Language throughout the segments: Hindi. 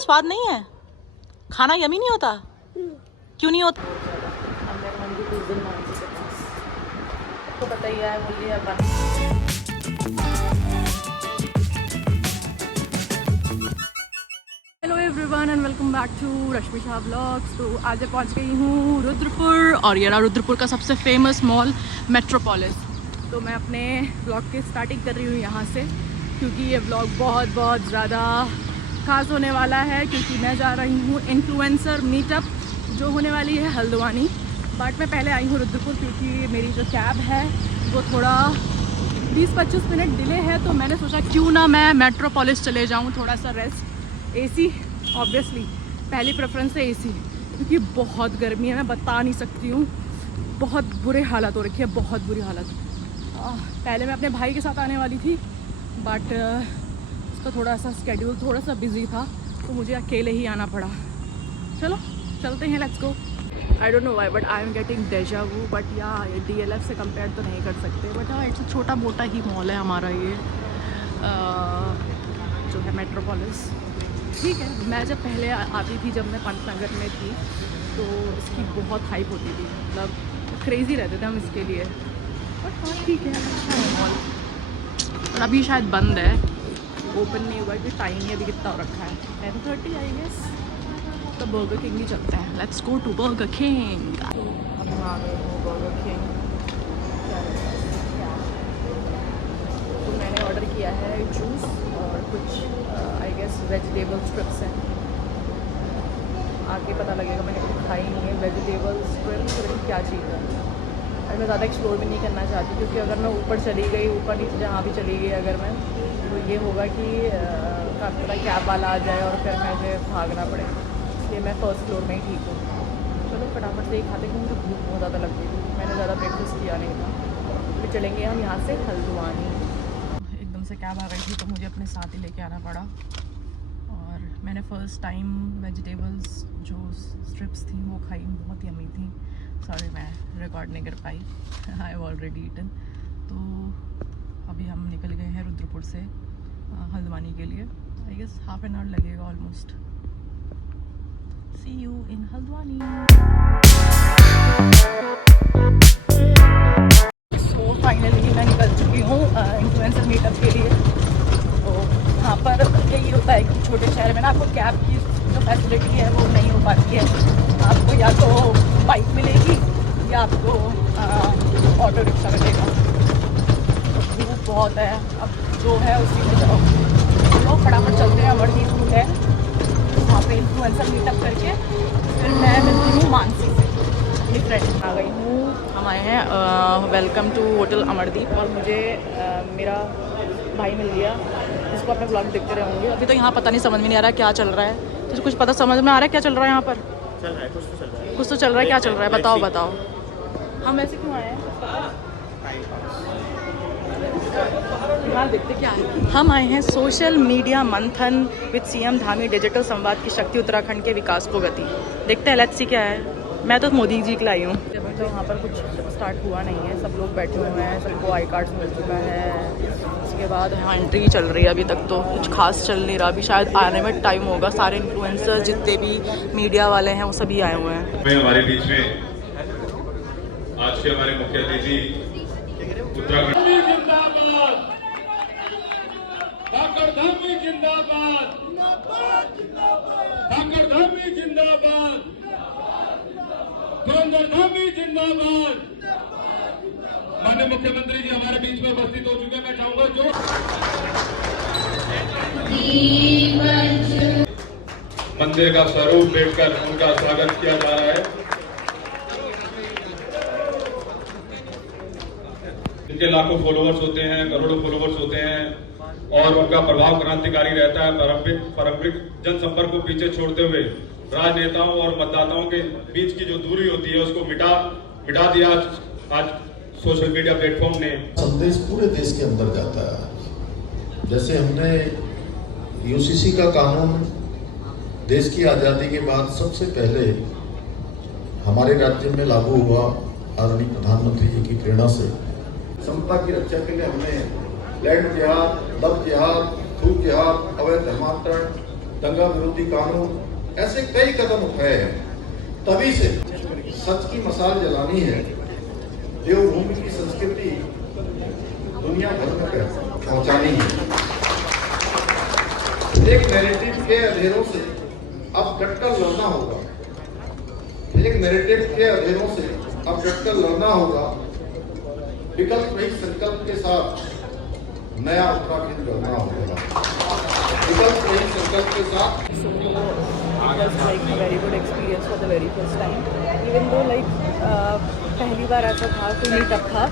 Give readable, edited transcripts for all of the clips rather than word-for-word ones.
स्वाद नहीं है, खाना यमी नहीं होता, क्यों नहीं होता? आपको पता ही है, बोलिए अपन। Hello everyone and welcome back to Rashmi Shah blogs. तो आज मैं पहुंच गई हूँ रुद्रपुर, और ये रहा रुद्रपुर का सबसे फेमस मॉल मेट्रोपोलिस। तो मैं अपने ब्लॉग की स्टार्टिंग कर रही हूँ यहाँ से, क्योंकि ये ब्लॉग बहुत ज़्यादा खास होने वाला है, क्योंकि मैं जा रही हूँ इन्फ्लुएंसर मीटअप जो होने वाली है हल्द्वानी। बट मैं पहले आई हूँ रुद्रपुर, क्योंकि मेरी जो कैब है वो थोड़ा 20-25 मिनट डिले है। तो मैंने सोचा क्यों ना मैं मेट्रोपोलिस चले जाऊँ, थोड़ा सा रेस्ट। एसी ऑब्वियसली पहली प्रेफरेंस है एसी, क्योंकि बहुत गर्मी है, मैं बता नहीं सकती हूँ, बहुत बुरे हालत हो रखी है, बहुत बुरी हालत। पहले मैं अपने भाई के साथ आने वाली थी, बट उसका थोड़ा सा स्केड्यूल थोड़ा सा बिजी था, तो मुझे अकेले ही आना पड़ा। चलो चलते हैं, let's go. I don't know why but I am getting deja vu, but या DLF से कंपेयर तो नहीं कर सकते। बट हाँ, इट्स छोटा मोटा ही मॉल है हमारा ये जो है मेट्रोपोलिस। ठीक है, मैं जब पहले आती थी, जब मैं पंतनगर में थी, तो इसकी बहुत हाइप होती थी, मतलब क्रेज़ी रहते थे हम इसके लिए। बट हाँ ठीक है, अच्छा है मॉल। और अभी शायद बंद है, ओपन नहीं हुआ, कि टाइम ही अभी कितना हो रखा है, 10:30 आई गेस। तो बर्गर किंग ही चलते हैं, let's go to Burger King. अब हम आ गए हैं बर्गर किंग। तो मैंने ऑर्डर किया है जूस और कुछ आई गेस वेजिटेबल स्ट्रिप्स हैं। आगे पता लगेगा, मैंने कुछ खाई नहीं है वेजिटेबल स्ट्रिप्स, पता नहीं क्या चीज़ है। और मैं ज़्यादा एक्सप्लोर भी नहीं करना चाहती, क्योंकि अगर मैं ऊपर चली गई, ऊपर नीचे जहाँ भी चली गई अगर मैं, तो ये होगा कि पता कैब वाला आ जाए और फिर मुझे भागना पड़े, इसलिए मैं फर्स्ट फ्लोर में ही ठीक हूँ। चलो फटाफट से ही खाते, क्योंकि मुझे भूख बहुत ज़्यादा लगती थी, मैंने ज़्यादा ब्रेकफास्ट किया नहीं था। फिर चलेंगे हम यहाँ से हल्द्वानी। एकदम से कैब आ गई थी, तो मुझे अपने साथ ही लेके आना पड़ा। और मैंने फ़र्स्ट टाइम वेजिटेबल्स जो स्ट्रिप्स थी वो खाई, बहुत यम्मी थी। सॉरी मैं रिकॉर्ड नहीं कर पाई, आई हैव ऑलरेडी ईटन। तो अभी हम निकल गए हैं रुद्रपुर से हल्द्वानी के लिए। I guess half an hour लगेगा almost. See you in Haldwani. So finally मैं निकल चुकी हूँ इन्फ्लुएंसर मीटअप के लिए। तो यहाँ पर यही होता है कि छोटे शहर में ना आपको कैब की जो फैसिलिटी है वो नहीं हो पाती है। आपको या तो बाइक मिलेगी या आपको ऑटो रिक्शा मिलेगा। तो धूप बहुत है, अब जो है उसी में जाओ। तो फटाफट चलते हैं, अमरदीप स्कूल है वहाँ पे इन्फ्लुएंसर मीटअप करके फिर मैं मिलती हूँ मानसी से, मेरी फ्रेंड। आ गई हूँ, हम आए हैं वेलकम टू होटल अमरदीप, और मुझे मेरा भाई मिल गया, जिसको अपने ब्लॉग देखते रहूँगी। अभी तो यहाँ पता नहीं, समझ में नहीं आ रहा क्या चल रहा है। तुझे कुछ पता समझ में आ रहा है क्या चल रहा है यहाँ पर? चल रहा है, कुछ तो चल रहा है, कुछ तो चल रहा है, क्या चल रहा है बताओ। हम ऐसे क्यों आए हैं? देखते क्या है। हम आए हैं सोशल मीडिया मंथन विद CM धामी, डिजिटल संवाद की शक्ति, उत्तराखंड के विकास को गति। देखते हैं लेट्स सी क्या है। मैं तो मोदी जी के लाई हूँ। तो यहाँ पर कुछ स्टार्ट हुआ नहीं है, सब लोग बैठे हुए हैं, सबको आई कार्ड मिल चुका है। उसके बाद यहाँ एंट्री चल रही है, अभी तक तो कुछ खास चल नहीं रहा। अभी शायद आने में टाइम होगा, सारे इन्फ्लुएंसर जितने भी मीडिया वाले हैं वो सभी आए हुए हैं। हमारे बीच में आज के हमारे मुख्य अतिथि उत्तराखंड जिंदाबाद, जिंदाबाद। माननीय मुख्यमंत्री जी हमारे बीच में उपस्थित हो चुके हैं। मैं चाहूंगा जो मंदिर का स्वरूप देखकर उनका स्वागत किया जा रहा है। इनके लाखों फॉलोअर्स होते हैं, करोड़ों फॉलोअर्स होते हैं, और उनका प्रभाव क्रांतिकारी रहता है। पारंपरिक जनसंपर्क को पीछे छोड़ते हुए राजनेताओं और मतदाताओं के बीच की जो दूरी होती है उसको मिटा दिया आज सोशल मीडिया प्लेटफॉर्म ने। संदेश पूरे देश के अंदर जाता है। जैसे हमने UCC का कानून देश की आज़ादी के बाद सबसे पहले हमारे राज्य में लागू हुआ, आदरणीय प्रधानमंत्री जी की प्रेरणा से। समता की रक्षा के लिए हमने लैंड जिहाद, दब जिहाद, थूक जिहाद, अवैध धर्मांतरण, दंगा विरोधी कानून, ऐसे कई कदम उठाए हैं। तभी से सच की मसाल जलानी है, देवभूमि की संस्कृति दुनिया भर में पहुंचानी है। एक नैरेटिव के अंधेरों से अब डटकर लड़ना होगा। एक नैरेटिव के अंधेरों से अब डटकर लड़ना होगा। विकल्प रहित संकल्प के साथ नया उत्तराखंड गढ़ना होगा। विकल्प रहित संकल्प के साथ। It was like a very good experience for the very first time. Even though like पहली बार ऐसा था, कोई नहीं तब था,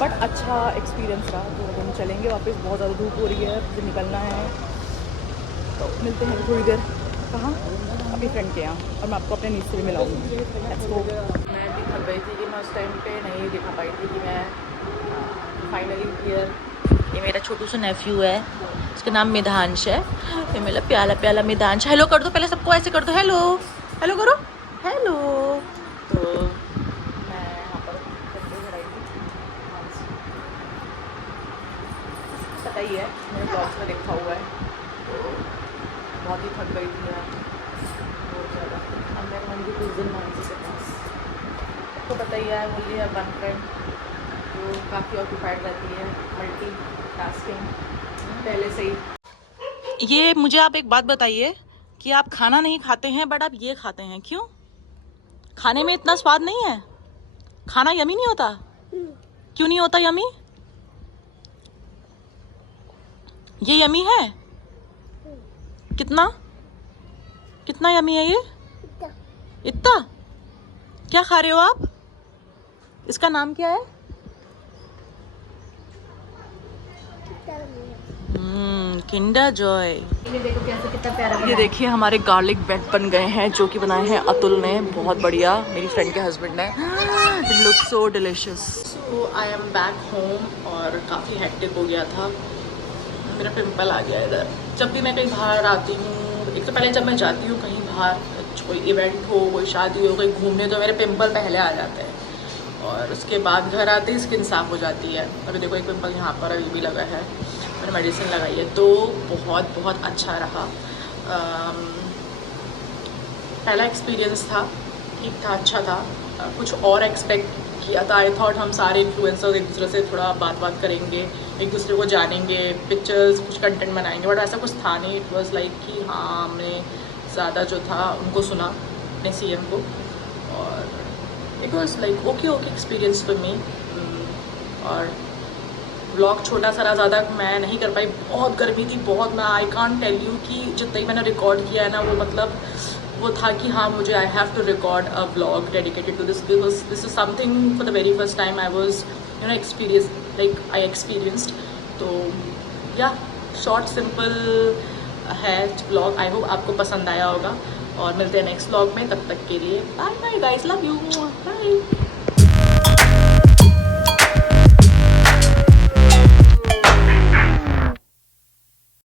बट अच्छा एक्सपीरियंस रहा। तो हम चलेंगे वापस, बहुत ज़्यादा धूप हो रही है, फिर निकलना है, तो मिलते हैं थोड़ी देर। कहाँ? अपनी फ्रेंड के यहाँ, और मैं आपको अपने नीचे से भी मिलाऊंगी। Let's go. मैं भी थक गई थी कि मैं उस टाइम पे नहीं दिखा पाई थी कि मैं फाइनली हियर। ये मेरा छोटू सा नेफ्यू है, उसका नाम मिधांश है। ये मेरा प्याला प्याला मिधांश। हेलो कर दो, पहले सबको ऐसे कर दो, हेलो हेलो करो, हेलो। तो मैं यहाँ पर खड़ी थी, पता ही है, मेरे ब्लॉग्स में लिखा हुआ है। तो बहुत ही थक गई थी यार, बहुत ज़्यादा। अब मैं रहूँगी कुछ दिन मानसी के पास। आपको पता ही है, मुझे है वन फ्रेंड जो काफ़ी ऑक्यूपाइड रहती है, मल्टी टास्किंग पहले से ही। ये मुझे आप एक बात बताइए कि आप खाना नहीं खाते हैं बट आप ये खाते हैं, क्यों? खाने में इतना स्वाद नहीं है? खाना यमी नहीं होता? क्यों नहीं होता यमी? ये यमी है? कितना कितना यमी है ये? इतना? क्या खा रहे हो आप? इसका नाम क्या है? Kinder Joy. ये देखो कैसे कितना प्यारा। ये देखिए हमारे गार्लिक ब्रेड बन गए हैं, जो कि बनाए हैं अतुल ने, बहुत बढ़िया, मेरी फ्रेंड के हस्बैंड है। It looks so delicious. So I am back home और काफ़ी हेक्टिक हो गया था, मेरा पिंपल आ गया इधर। जब भी मैं कहीं बाहर आती हूँ, एक तो पहले जब मैं जाती हूँ कहीं बाहर, कोई इवेंट हो, कोई शादी हो, कहीं घूमने, तो मेरे पिंपल पहले आ जाते हैं, और उसके बाद घर आते ही स्किन साफ़ हो जाती है। अभी देखो एक पिंपल यहाँ पर अभी भी लगा है, मैंने मेडिसिन लगाई है, तो बहुत बहुत अच्छा रहा। पहला एक्सपीरियंस था, ठीक था, अच्छा था। कुछ और एक्सपेक्ट किया था। आई थॉट हम सारे इन्फ्लुएंसर्स एक दूसरे से थोड़ा बात करेंगे, एक दूसरे को जानेंगे, पिक्चर्स, कुछ कंटेंट बनाएंगे, बट ऐसा कुछ था नहीं। इट वाज लाइक कि हाँ, हमने ज़्यादा जो था उनको सुना, अपने CM को, और it was like okay experience for me. और व्लॉग छोटा सा, ज़्यादा मैं नहीं कर पाई, बहुत गर्मी थी, बहुत। मैं आई कांट टेल यू कि जितना ही मैंने रिकॉर्ड किया है ना, वो मतलब वो था कि हाँ, मुझे I have to record a vlog dedicated to this, because this is something for the very first time I was I experienced. तो या शॉर्ट सिंपल है व्लॉग। आई होप आपको पसंद आया होगा, और मिलते हैं नेक्स्ट व्लॉग में। तब तक के लिए bye bye guys, love you.